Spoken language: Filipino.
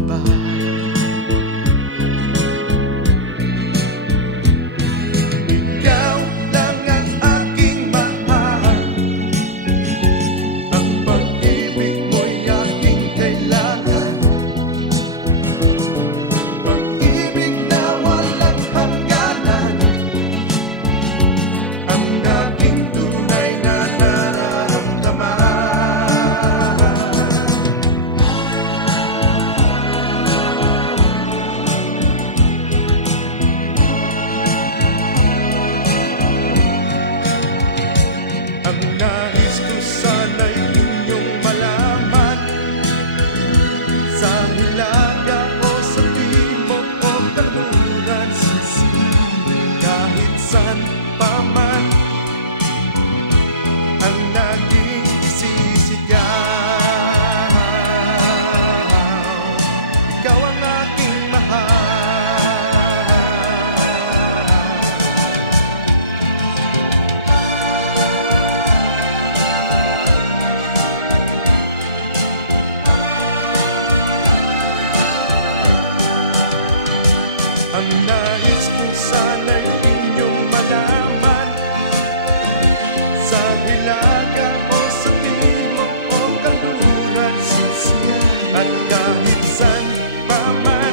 by. saan pa man ang naging sisigaw Ikaw ang aking mahal. Ang nais ko sana'y hilaga o sa timog o kanluran at kahit saan pa man